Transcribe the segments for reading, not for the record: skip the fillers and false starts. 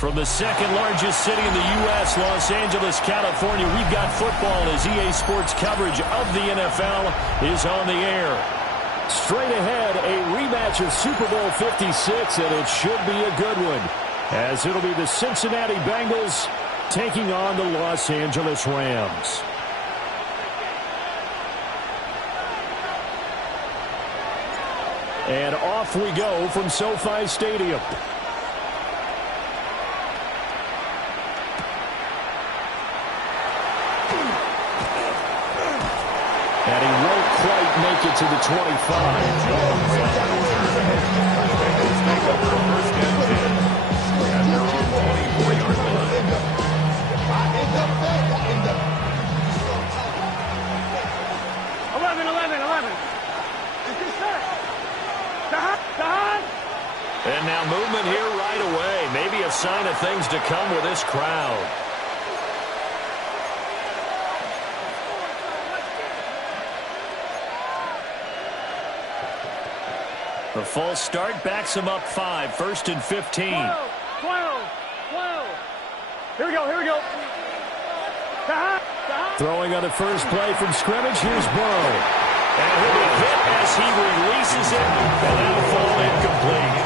From the second largest city in the U.S., Los Angeles, California, we've got football as EA Sports coverage of the NFL is on the air. Straight ahead, a rematch of Super Bowl 56, and it should be a good one, as it'll be the Cincinnati Bengals taking on the Los Angeles Rams. And off we go from SoFi Stadium. And he won't quite make it to the 25. And now movement here right away. Maybe a sign of things to come with this crowd. The false start backs him up 5. First and 15. 12. Here we go. Throwing on the first play from scrimmage. Here's Burrow. And he'll be hit as he releases it. And that'll fall incomplete.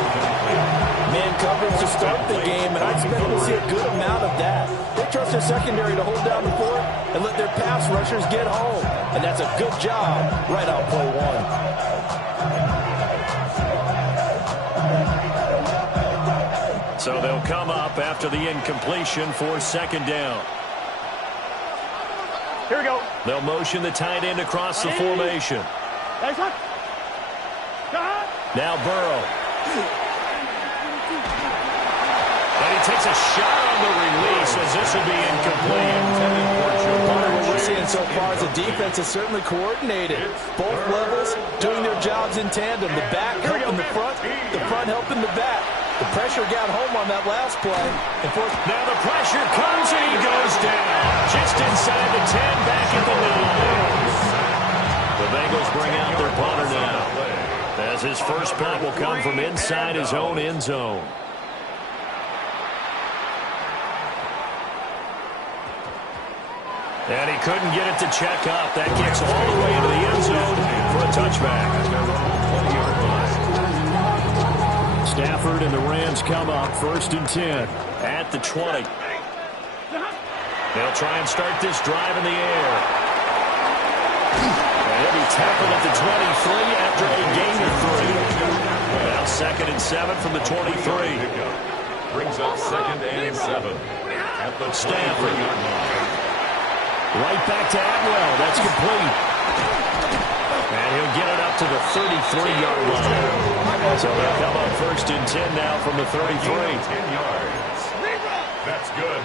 Man coverage to start the game, and I expect we'll see a good amount of that. They trust their secondary to hold down the fort and let their pass rushers get home. And that's a good job right out play one. So they'll come up after the incompletion for second down. Here we go. They'll motion the tight end across the formation. Now Burrow. And he takes a shot on the release as this will be incomplete. What we're seeing so far is the defense is certainly coordinated. Both levels doing their jobs in tandem. The back helping the front helping the back. The pressure got home on that last play. Now the pressure comes and he goes down. Just inside the 10, back at the 9. The Bengals bring out their punter now, as his first punt will come from inside his own end zone. And he couldn't get it to check up. That kicks all the way into the end zone for a touchback. Stafford and the Rams come up first and 10 at the 20. They'll try and start this drive in the air. And he'll be tackled at the 23 after a gain of 3. Now second and 7 from the 23. Brings up second and 7 at the Stafford. Right back to Atwell. That's complete. And he'll get it up to the 33-yard line. So they'll come up first and 10 now from the 33. 10 yards. That's good.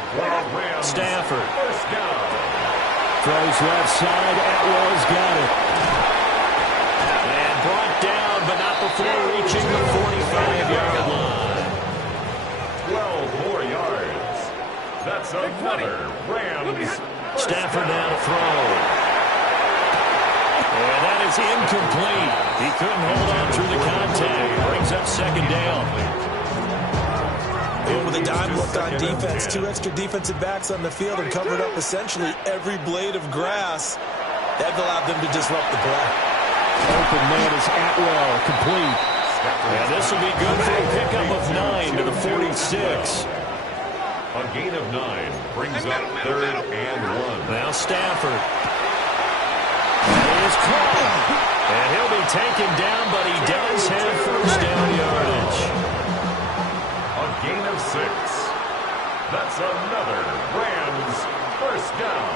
Stafford. First down. Throws left side. Atwell's got it. And brought down, but not before reaching the 45-yard line. 12 more yards. That's another Rams. Stafford now to throw. And that is incomplete. He couldn't hold on through the contact. Brings up second down. And with a dime left on defense, 2 extra defensive backs on the field and covered up essentially every blade of grass. That allowed them to disrupt the play. Open man is Atwell, complete. And this will be good for a pickup of 9 to the 46. A gain of 9 brings up third and 1. Now Stafford. And he is caught. And he'll be taken down, but he does have first down yardage. A gain of 6. That's another Rams first down.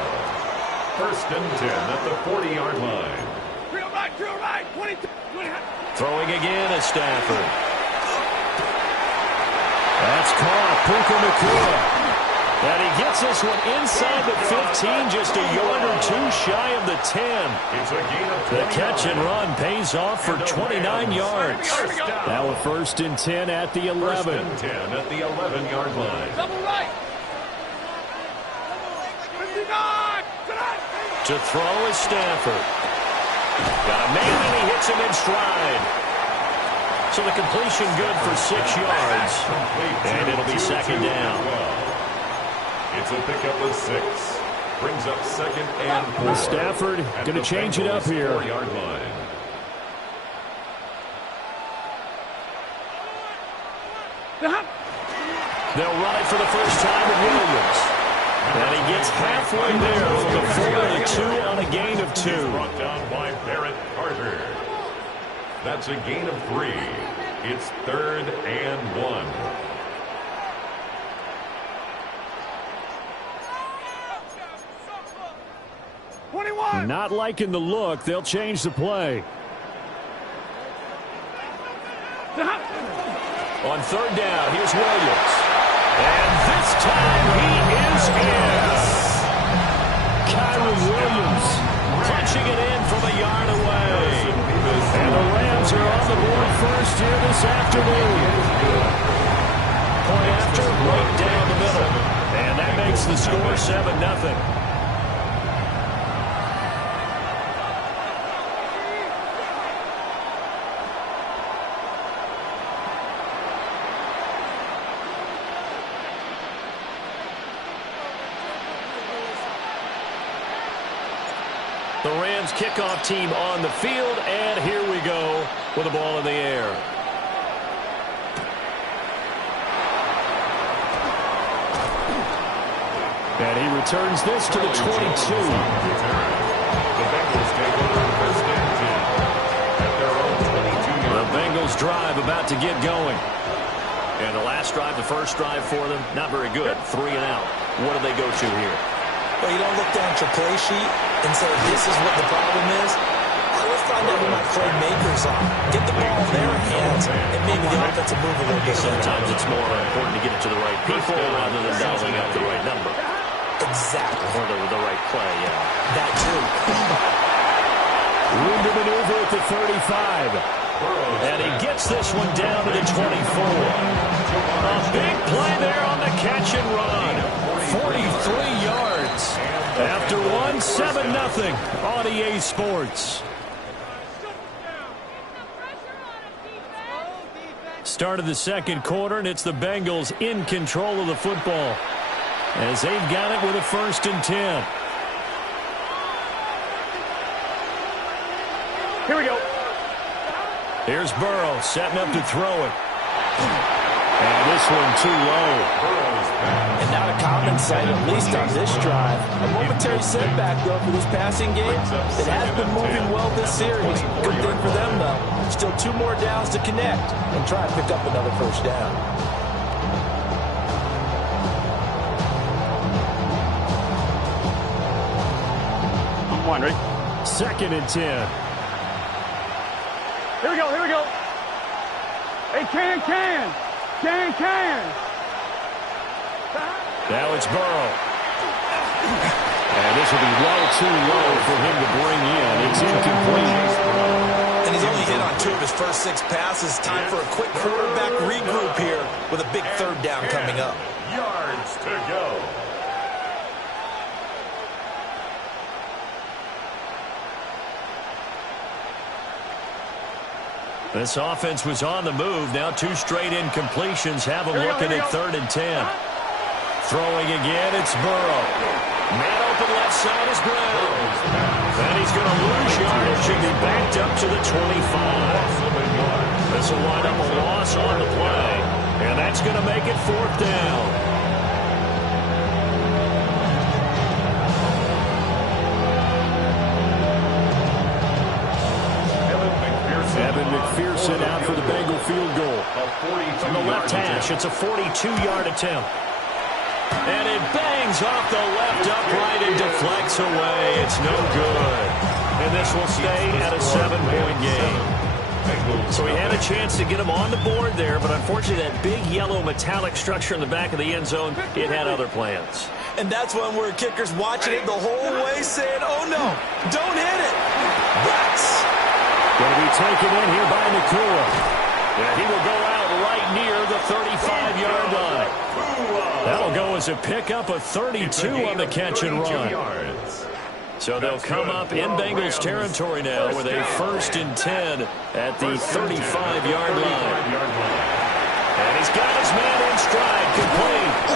First and 10 at the 40-yard line. Drill right, 22. Throwing again is Stafford. That's caught. Puka Nacua. And he gets this one inside the 15, just a yard or 2 shy of the 10. It's a gain of 20. The catch and run pays off for 29 yards. Now a first and 10 at the 11. First and 10 at the 11-yard line. Double right. 59. To throw is Stafford. Got a man and he hits him in stride. So the completion good for 6 yards. And it'll be second down. It's a pickup of 6. Brings up second and 4. Stafford going to change it up here. 4-yard line. They'll run it for the first time with Williams. And he gets halfway there from the 4 to 2 on a gain of 2. Brought down by Barrett Carter. That's a gain of 3. It's 3rd and 1. Not liking the look. They'll change the play. On 3rd down, here's Williams. And this time he is in. Kyron Williams punching it in from a yard away. And the Rams are on the board first here this afternoon. Point after, right down the middle. And that makes the score 7-0. The Rams kickoff team on the field, and here we go with the ball in the air. And he returns this to the 22. The Bengals take over 1st and 10 at their own 22-yard. The Bengals drive about to get going. And the last drive, the first drive for them, not very good. 3 and out. What do they go to here? Well, you don't look down at your play sheet and say, this is what the problem is. Let's find out who my playmakers are. Get the ball in their hands, and maybe the offensive move a little bit. Sometimes it's more important to get it to the right people rather than dialing up the right number. Exactly. Or the right play, yeah. That too. Room to maneuver at the 35. And he gets this one down to the 24. A big play there on the catch and run. 43 yards. After 1, 7-0 on EA Sports. Start of the second quarter, and it's the Bengals in control of the football as they've got it with a 1st and 10. Here we go. Here's Burrow setting up to throw it. And this one too low. And not a common sight, at least on this drive. A momentary setback, though, for this passing game. It has been moving well this series. Good thing for them, though. Still 2 more downs to connect and try to pick up another 1st down. I'm wondering. 2nd and 10. Here we go, here we go. Hey, can. Now it's Burrow. And this will be well too low for him to bring in. It's incomplete. And he's only hit on 2 of his first 6 passes. Time for a quick quarterback regroup here with a big 3rd down coming up. Yards to go. This offense was on the move. Now 2 straight incompletions have them looking at 3rd and 10. Throwing again, it's Burrow. Man open left side is Brown. And he's going to lose yardage and be backed up to the 25. This will wind up a loss on the play. And that's going to make it 4th down. Evan McPherson out for the Bengal field goal. From the left hash, it's a 42-yard attempt. And it bangs off the left upright and deflects away. It's no good. And this will stay at a 7-point game. So he had a chance to get him on the board there, but unfortunately that big yellow metallic structure in the back of the end zone, it had other plans. And that's one where kickers watching it the whole way saying, oh no, don't hit it. That's going to be taken in here by Nakua. And he will go out right near the 35-yard line. That'll go as a pickup of 32 on the catch and run. So they'll come up in Bengals territory now with a 1st and 10 at the 35-yard line. And he's got his man in stride, complete.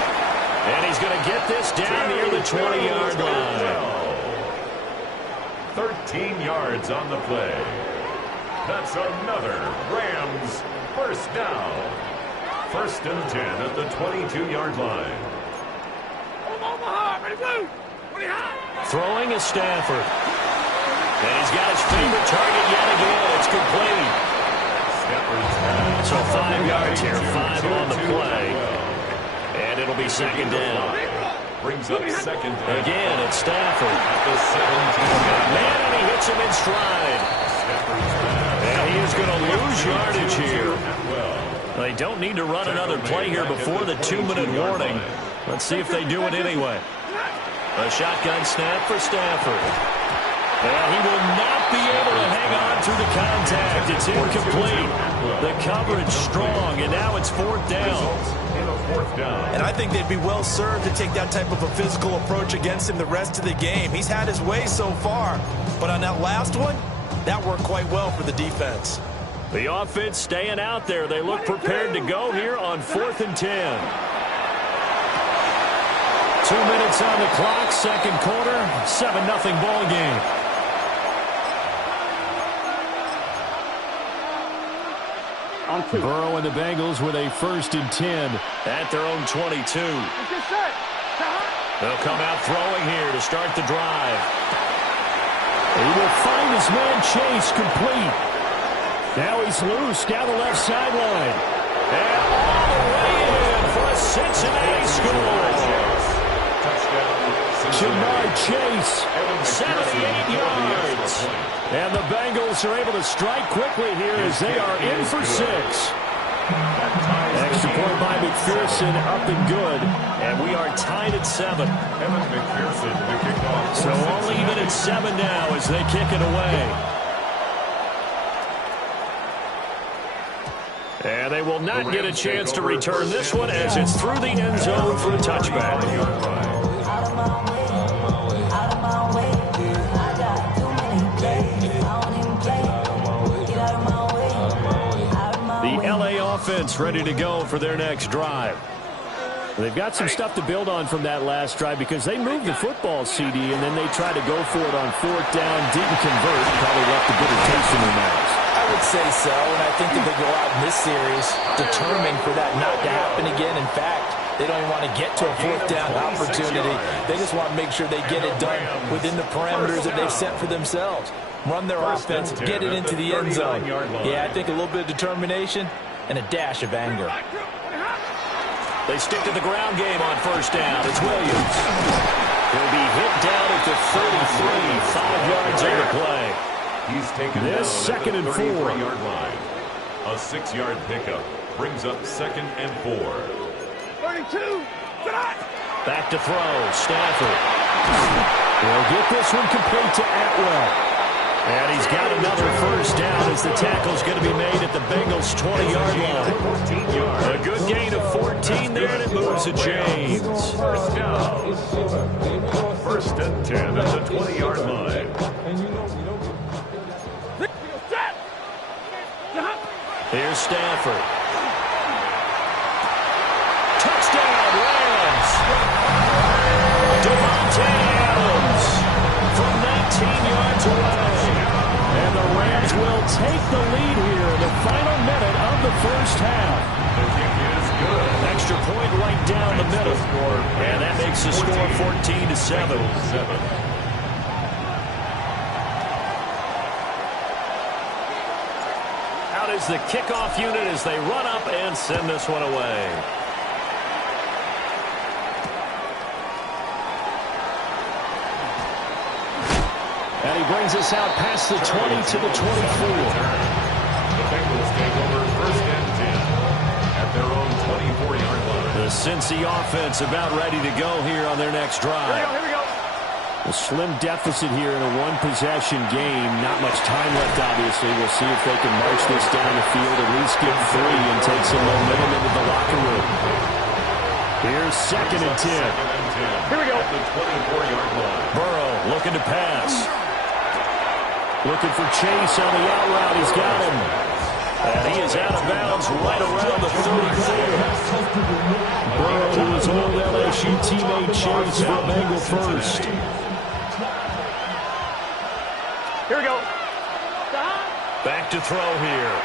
And he's going to get this down near the 20-yard line. 13 yards on the play. That's another Rams first down. 1st and 10 at the 22-yard line. Throwing is Stafford. And he's got his favorite target yet again. It's complete. So 5 yards here, 5 on the play. And it'll be 2nd down. Brings up 2nd down. Again, it's Stafford. At the 17-yard line. Man, and he hits him in stride. And he is going to lose yardage here. They don't need to run another play here before the 2-minute warning. Let's see if they do it anyway. A shotgun snap for Stafford. And he will not be able to hang on through the contact. It's incomplete. The coverage strong, and now it's 4th down. And I think they'd be well served to take that type of a physical approach against him the rest of the game. He's had his way so far, but on that last one, that worked quite well for the defense. The offense staying out there. They look prepared to go here on 4th and 10. 2 minutes on the clock, 2nd quarter, 7-0 ball game. Burrow and the Bengals with a 1st and 10 at their own 22. They'll come out throwing here to start the drive. He will find his man Chase complete. Now he's loose down the left sideline. And all the way in for a Cincinnati score. Jamar Chase, 78 yards. And the Bengals are able to strike quickly here as they are in for 6. Extra point by McPherson, up and good. And we are tied at 7. So only even at 7 now as they kick it away. And they will not get a chance to return this one as it's through the end zone for a touchback. The LA offense ready to go for their next drive. They've got some stuff to build on from that last drive because they moved the football, CD, and then they tried to go for it on 4th down, didn't convert, probably left a bitter taste in their mouths. I would say so, and I think that they go out in this series determined for that not to happen again. In fact, they don't even want to get to a 4th down opportunity. They just want to make sure they get it done within the parameters that they've set for themselves. Run their offense, get it into the end zone. Yeah, I think a little bit of determination and a dash of anger. They stick to the ground game on 1st down. It's Williams. He'll be hit down at the 33, 5 yards on the play. He's taken this 2nd and 4. Yard line. A 6-yard pickup brings up 2nd and 4. 32. Back to throw. Stafford. He'll get this one complete to Atwell. And he's got another 1st down as the tackle's going to be made at the Bengals' 20-yard line. A good gain of 14 there, and it moves to James. 1st down. 1st and 10 at the 20-yard line. Here's Stafford. Touchdown, Rams! Devontae Adams from 19 yards away. And the Rams will take the lead here in the final minute of the 1st half. The kick is good. Extra point right down the middle. And that makes the score 14-7. Is the kickoff unit as they run up and send this one away. And he brings us out past the 20 to the 24. The Bengals take over 1st and 10 at their own 24-yard line. The Cincy offense about ready to go here on their next drive. Here we go. A slim deficit here in a one-possession game. Not much time left, obviously. We'll see if they can march this down the field, at least get 3 and take some momentum into the locker room. Here's 2nd and 10. Here we go. At the 24-yard line. Burrow Looking to pass. Looking for Chase on the out route. He's got him. And he is out of bounds right around the 34. Burrow to his old LSU teammate Chase for a Bengal first. Here we go. Back to throw here.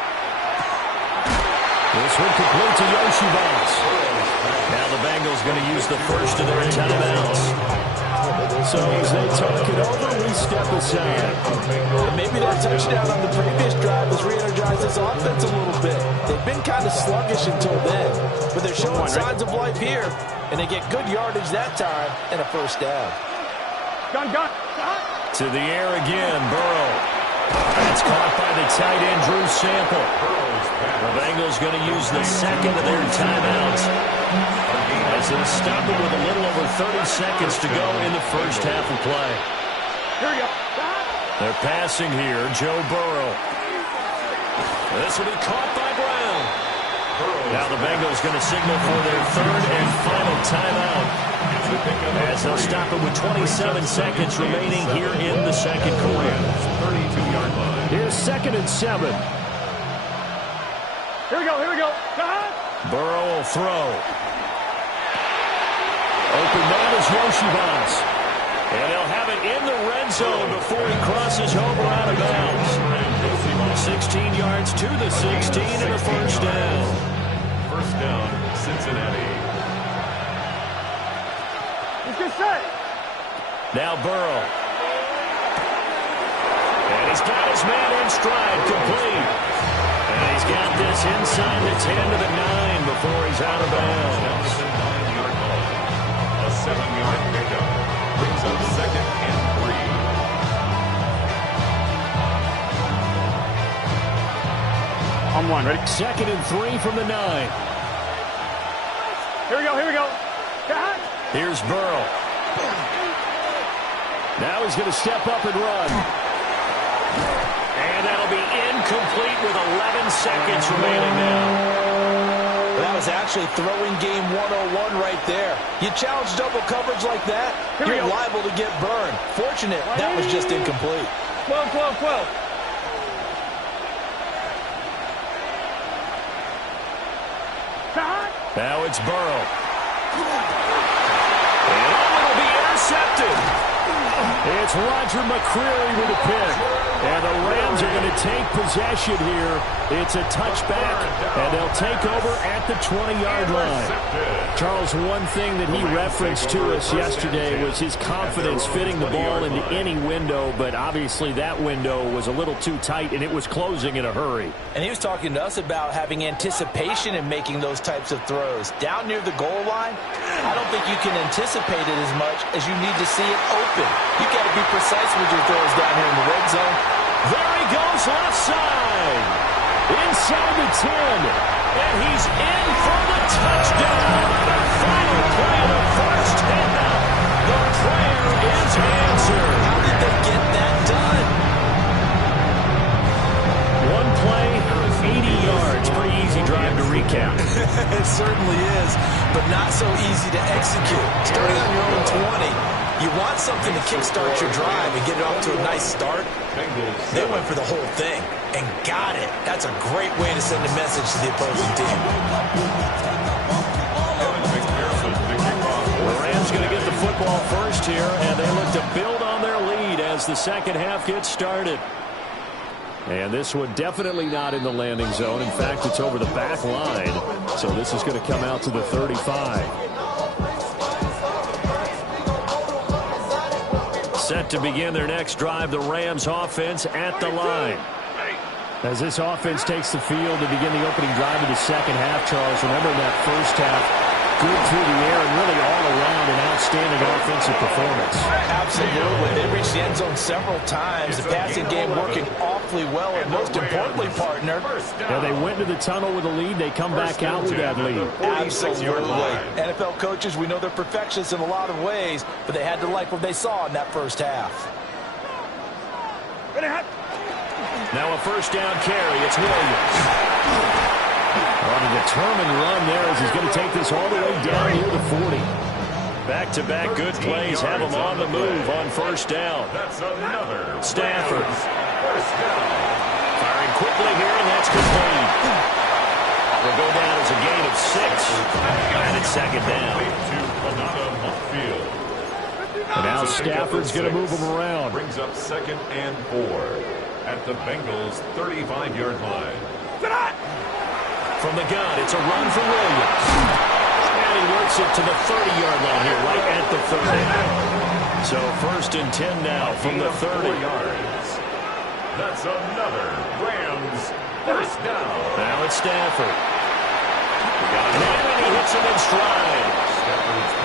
This one complete to Yoshibas. Now the Bengals going to use the first of their timeouts. So as they talk it over, we step aside. Maybe that touchdown on the previous drive has re-energized this offense a little bit. They've been kind of sluggish until then, but they're showing signs of life here, and they get good yardage that time and a first down. Gun. To the air again, Burrow. That's caught by the tight end, Drew Sample. The Bengals going to use the second of their timeouts as they stop it with a little over 30 seconds to go in the first half of play. Here we go. They're passing here, Joe Burrow. This will be caught by Brown. Now the Bengals going to signal for their third and final timeout as they'll stop it with 27 seconds remaining here in the second quarter. 32-yard line. Here's 2nd and 7. Here we go. Burrow will throw. Open man is Yoshibas. And they'll have it in the red zone before he crosses over out of bounds. 16 yards to the 16 and a first down. First down, Cincinnati. Let's get set. Now Burrow. And he's got his man in stride, complete. And he's got this inside the 10 to the 9 before he's out of bounds. 9-yard ball. A 7-yard pickup. Brings up 2nd and 3. On one, ready? 2nd and 3 from the 9. Here we go. Here's Burrow. Now he's going to step up and run. And that'll be incomplete with 11 seconds remaining now. That was actually throwing game 101 right there. You challenge double coverage like that, you're liable to get burned. Fortunate, that was just incomplete. 12. Now it's Burrow. And it'll be intercepted. It's Roger McCreary with a pick. And the Rams are going to take possession here. It's a touchback, and they'll take over at the 20-yard line. Charles, one thing that he referenced to us yesterday was his confidence fitting the ball into any window, but obviously that window was a little too tight, and it was closing in a hurry. And he was talking to us about having anticipation in making those types of throws. Down near the goal line, I don't think you can anticipate it as much as you need to see it open. You've got to be precise with your throws down here in the red zone. There he goes left side. Inside the 10. And he's in for the touchdown. The final play of the first half. The prayer is answered. How did they get that done? One play, 80 yards. Pretty easy drive to recap. It certainly is, but not so easy to execute. Starting on your own 20. You want something to kickstart your drive and get it off to a nice start. They went for the whole thing and got it. That's a great way to send a message to the opposing team. The Rams going to get the football first here, and they look to build on their lead as the second half gets started. And this one definitely not in the landing zone. In fact, it's over the back line. So this is going to come out to the 35. Set to begin their next drive, the Rams offense at the line. As this offense takes the field to begin the opening drive of the second half, Charles, remember that first half, good through the air and really all around an outstanding offensive performance. Absolutely. They reached the end zone several times. The passing game working awfully well, and most importantly, partner. Yeah, they went to the tunnel with a lead. They come back out with that lead. Absolutely. NFL coaches, we know they're perfectionists in a lot of ways, but they had to like what they saw in that first half. Now a first down carry. It's Williams. On a determined run there as he's going to take this all the way down near the 40. Back-to-back good plays have them on the move on first down. That's another Stafford. First down. Firing quickly here, and that's complete. Will go down as a gain of 6. And it's second down. And now Stafford's going to move him around. Brings up 2nd and 4 at the Bengals' 35-yard line. From the gun, it's a run for Williams. And he works it to the 30-yard line here, right at the 30. So 1st and 10 now from the 30. Yards. That's another Rams first down. Now it's Stafford. Got a man, and he hits him in stride.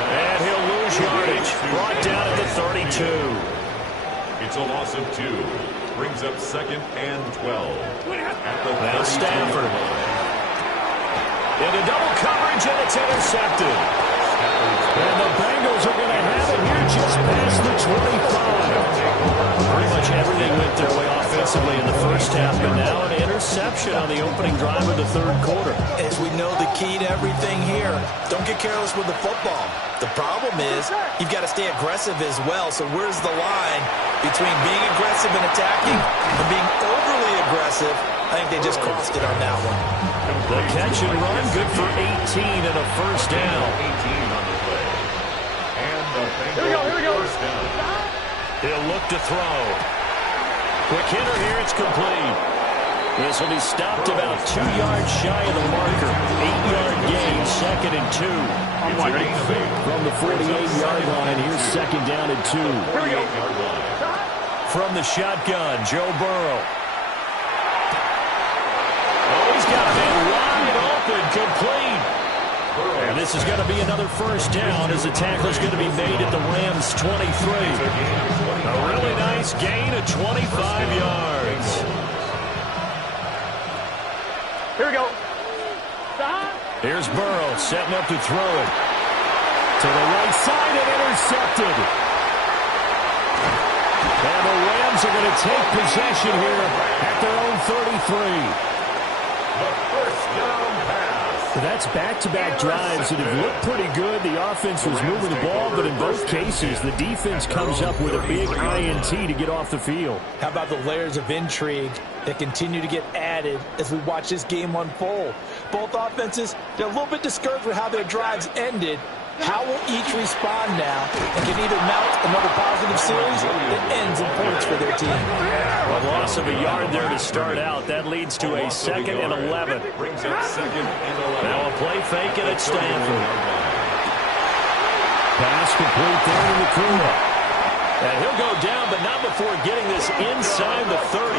And he'll lose yardage. Brought down at the 32. It's a loss of 2. Brings up 2nd and 12. At the now Stafford. line. Into double coverage, and it's intercepted. And the Bengals are going to have it here just past the 25. Pretty much everything went their way offensively in the first half, but now an interception on the opening drive of the third quarter. As we know, the key to everything here, don't get careless with the football. The problem is you've got to stay aggressive as well. So where's the line between being aggressive and attacking and being overly aggressive? I think they just crossed it on that one. The catch and run, good for 18 and a first down. 18 on the play. And the Bengals Here we go. first down. He'll look to throw. Quick hitter here, it's complete. This will be stopped about 2 yards shy of the marker. 8-yard gain, 2nd and 2. From the 48-yard line, here's 2nd down and 2. Here we go. From the shotgun, Joe Burrow. Oh, he's got a man wide open, complete. And this is going to be another first down as the tackle's going to be made at the Rams' 23. A really nice gain of 25 yards. Here we go. Here's Burrow setting up to throw it. To the right side and intercepted. And the Rams are going to take possession here at their own 33. The first down pass. That's back-to-back drives that have looked pretty good. The offense was moving the ball, but in both cases, the defense comes up with a big INT to get off the field. How about the layers of intrigue that continue to get added as we watch this game unfold? Both offenses, they're a little bit discouraged with how their drives ended. How will each respond now and can either mount another positive series that ends in points for their team? A loss of a yard there to start out. That leads to a 2nd and 11. Brings up 2nd and 11. Now a play fake and it's Stafford. Pass complete there in the corner. And he'll go down, but not before getting this inside the 30.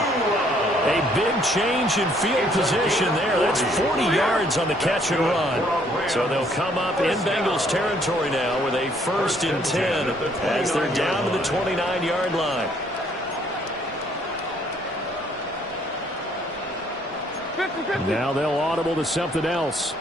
A big change in field position there. That's 40 yards on the catch and run. So they'll come up in Bengals territory now with a 1st and 10 as they're down to the 29-yard line. 50-50. Now they'll audible to something else.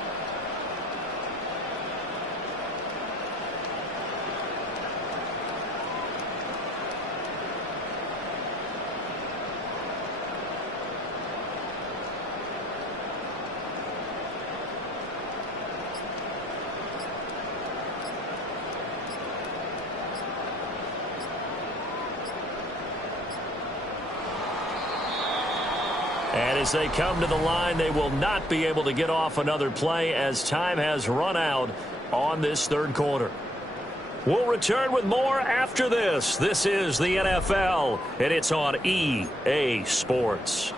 And as they come to the line, they will not be able to get off another play as time has run out on this third quarter. We'll return with more after this. This is the NFL, and it's on EA Sports.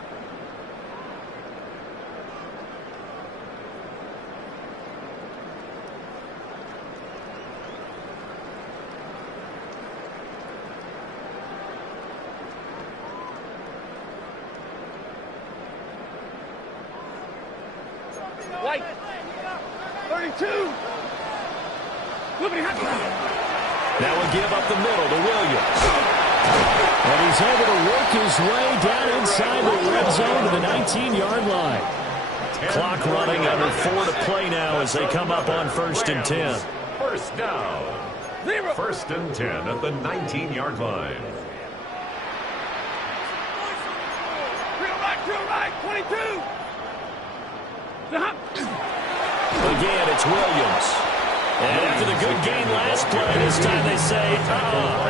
White. 32. Look at him. Now we'll give up the middle to Williams. And he's able to work his way down inside the red zone to the 19-yard line. Clock running, under 4 to play now as they come up on 1st and 10. First down. 1st and 10 at the 19-yard line. Drill right, 22. Again, it's Williams. And after the good gain last play, this time they say,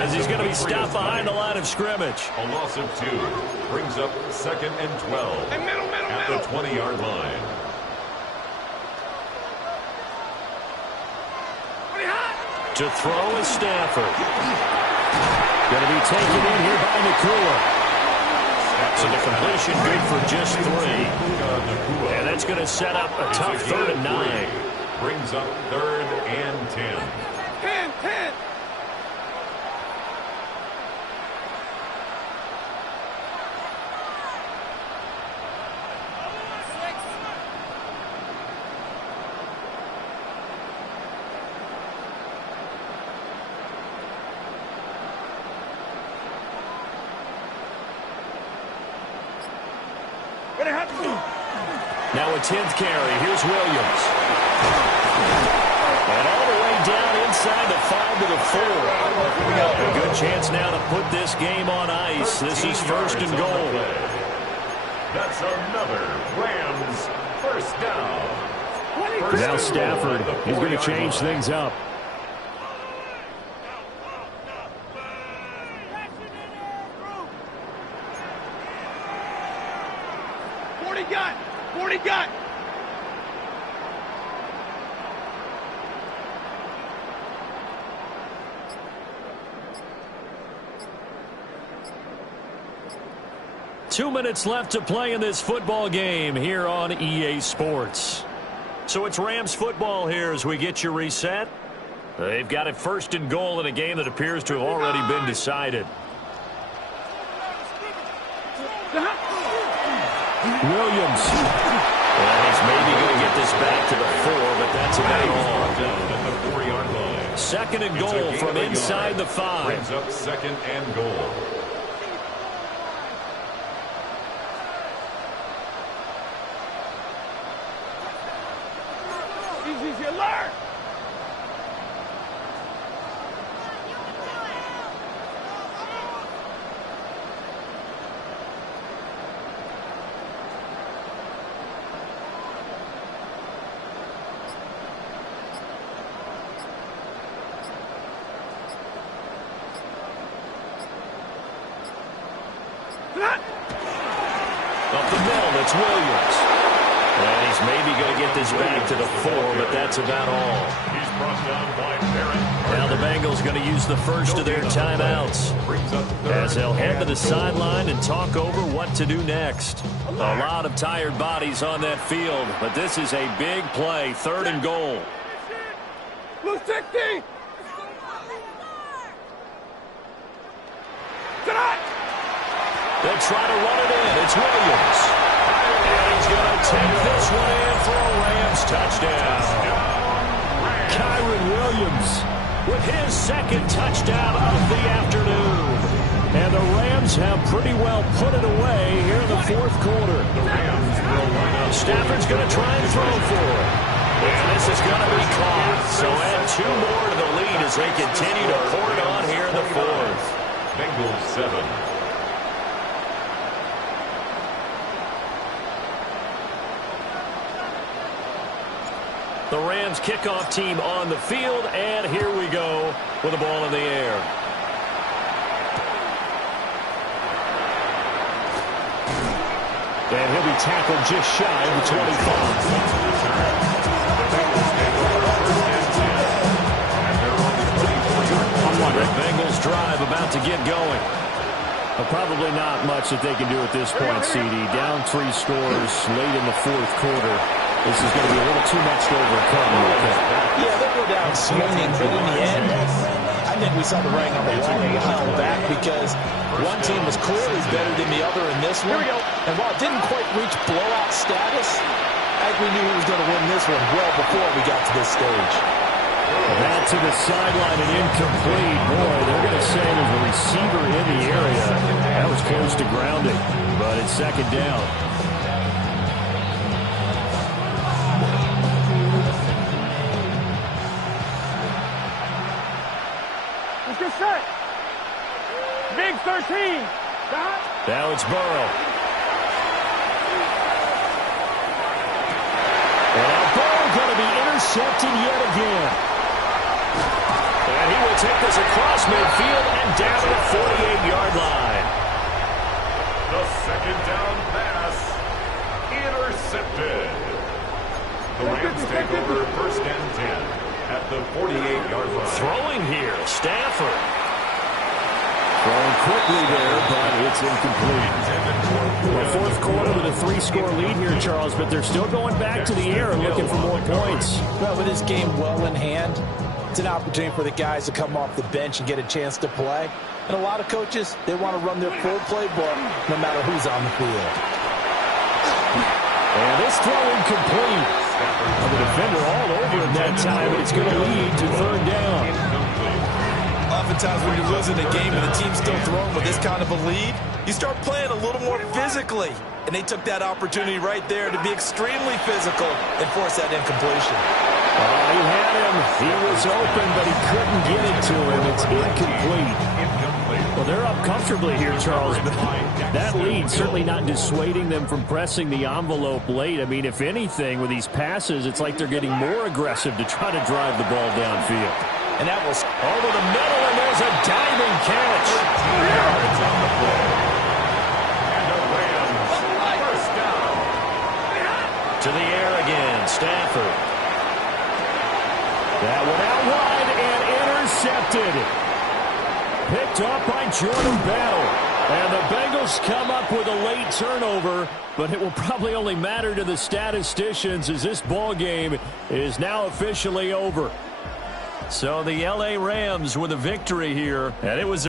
as he's going to be stopped behind the line of scrimmage. A loss of 2 brings up 2nd and 12 at the 20-yard line. To throw is Stafford. Going to be taken in here by Nakua. So the completion good for just 3. And that's going to set up a tough 3rd and 9. Brings up 3rd and 10. 10. Now a 10th carry. Here's Williams. And all the way down inside the 5 to the 4. A good chance now to put this game on ice. This is 1st and goal. That's another Rams first down. Now Stafford, he's going to change things up. Got. Two minutes left to play in this football game here on EA Sports. So it's Rams football here as we get you reset. They've got it 1st and goal in a game that appears to have already been decided. Williams. And he's maybe going to get this back to the 4, but that's about all. Down at the 4-yard line. 2nd and goal from inside the 5. Brings up 2nd and goal. Easy, alert! Up the middle, it's Williams. And he's maybe going to get this back to the 4, but that's about all. He's brought down by Barrett. Now the Bengals going to use the first of their timeouts as they'll head to the sideline and talk over what to do next. A lot of tired bodies on that field, but this is a big play, 3rd and goal. Blue 60! They'll try to run it in. It's Williams. And he's going to take this one in for a Rams touchdown. Kyron Williams with his 2nd touchdown of the afternoon. And the Rams have pretty well put it away here in the 4th quarter. Stafford's going to try and throw for it. And this is going to be caught. So add 2 more to the lead as they continue to pour it on here in the 4th. Bengals 7. The Rams kickoff team on the field, and here we go with the ball in the air. And he'll be tackled just shy of the 25. The Bengals drive about to get going. Probably not much that they can do at this point, CD. Down 3 scores late in the 4th quarter. This is going to be a little too much to overcome. Yeah, they'll go down swinging, but in the end, I think we saw the writing on the wall and held back because one team was clearly better than the other in this one. And while it didn't quite reach blowout status, I think we knew he was going to win this one well before we got to this stage. That to the sideline and incomplete. Boy, they're going to say there's a receiver in the area. That was close to grounding, but it's 2nd down. Let's get set. Big 13. Now it's Burrow. And now Burrow going to be intercepted yet again. he will take this across midfield and down to the 48-yard line. The second down pass intercepted. The Rams take over first and 10 at the 48-yard line. Throwing here, Stafford. Throwing quickly there, but it's incomplete. Well, fourth quarter with a 3-score lead here, Charles, but they're still going back to the air and looking for more points. Well, with this game well in hand, it's an opportunity for the guys to come off the bench and get a chance to play. And a lot of coaches, they want to run their full playbook no matter who's on the field. And this throw incomplete. The defender all over it that time, and it's going to lead to third down. Oftentimes when you're losing a game and the team's still throwing with this kind of a lead, you start playing a little more physically. And they took that opportunity right there to be extremely physical and force that incompletion. He had him. He was open, but he couldn't get it to him. It's incomplete. Well, they're up comfortably here, Charles, but that lead certainly not dissuading them from pressing the envelope late. I mean, if anything, with these passes, it's like they're getting more aggressive to try to drive the ball downfield. And that was over the middle, and there's a diving catch. Yards on the play. And the Rams first down. To the air again, Stafford. That one out wide and intercepted. Picked up by Jordan Battle. And the Bengals come up with a late turnover, but it will probably only matter to the statisticians as this ball game is now officially over. So the L.A. Rams with a victory here, and it was